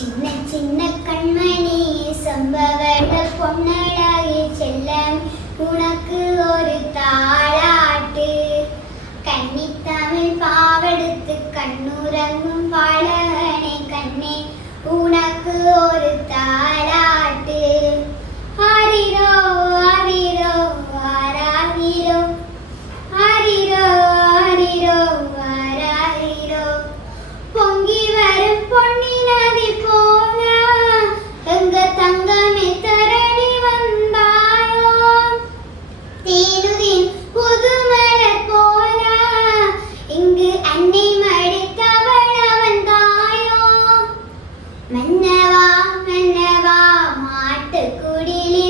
சின்ன சின்ன கண்மணி சம்பவங்கள் பொன்னடாகி செல்லம் உனக்கு ஒரு தாளாட்டு கன்னித்தமிழ் பாவெடுத்து கண்ணுறங்கும் பாலவனை கண்ணே உனக்கு ஒரு தாளா കുടിലി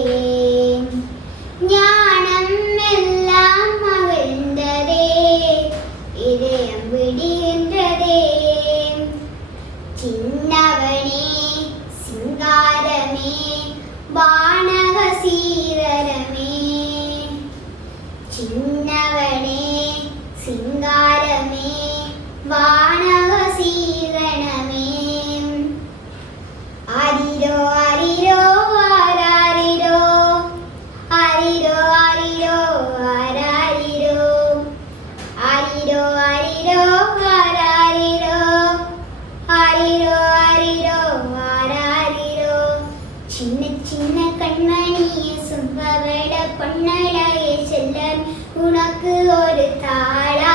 líder de mí. சின்ன கண்மணியே சுப்பவட பொன்னழகே செல்லம் உனக்கு ஒரு தாளா.